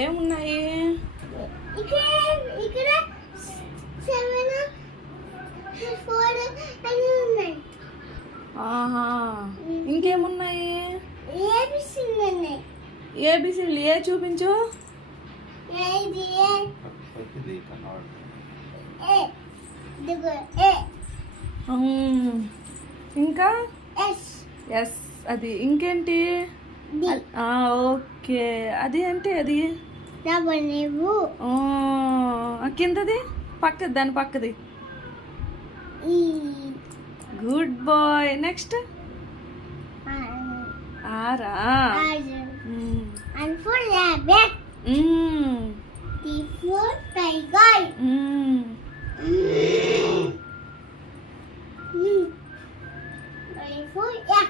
ఏమున్నాయి? ఇక్కడ ఇక్కడ 7 4 అన్నీ ఉన్నాయి. ఆహా, ఇంకేమున్నాయి? ఏబిసిలు ఉన్నాయి. ఏబిసిలు ఏ చూపించు. ఇది ఏ ఇదిగో ఏ ఇంకా ఎస్ ఎస్. అది ఇంకేంటి? డి ఓకే, అది అంటే అది డబ్ల్యూ కిందది పక్కది, దాని పక్కది. ఈ గుడ్ బాయ్. నెక్స్ట్ ఆరా. and for rabbit the for tiger for yeah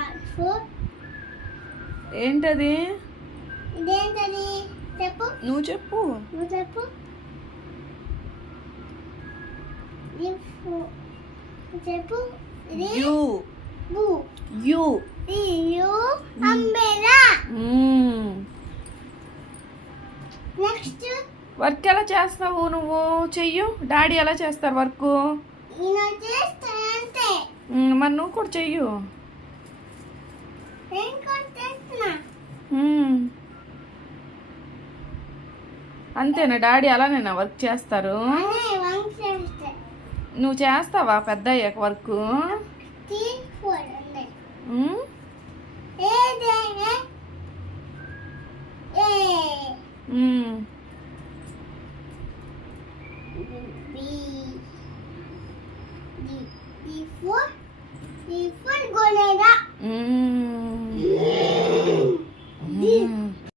and for ఏంటది? ఇదేంటది చెప్పు. నువ్వు చెప్పు. నువ్వు చెప్పు. చెప్పు. ఇది యు బు యు యు అంబెలా. నెక్స్ట్ వర్క్ ఎలా చేస్తావు నువ్వు? చెయ్యు. డాడీ ఎలా చేస్తారు వర్క్? నేను చేస్తానంటే మరి నువ్వు కూడా చెయ్యు. నేను కూడా చేస్తున్నా. అంతేనా? డాడీ అలానేనా వర్క్ చేస్తారు? అనే వంక చేస్తే నువ్వు చేస్తావా పెద్ద అయ్యాక వర్క్? తీసుకోండి. ఉమ్, ఏదేనే ఏ ఉమ్. బి ది ఫోర్ గోలే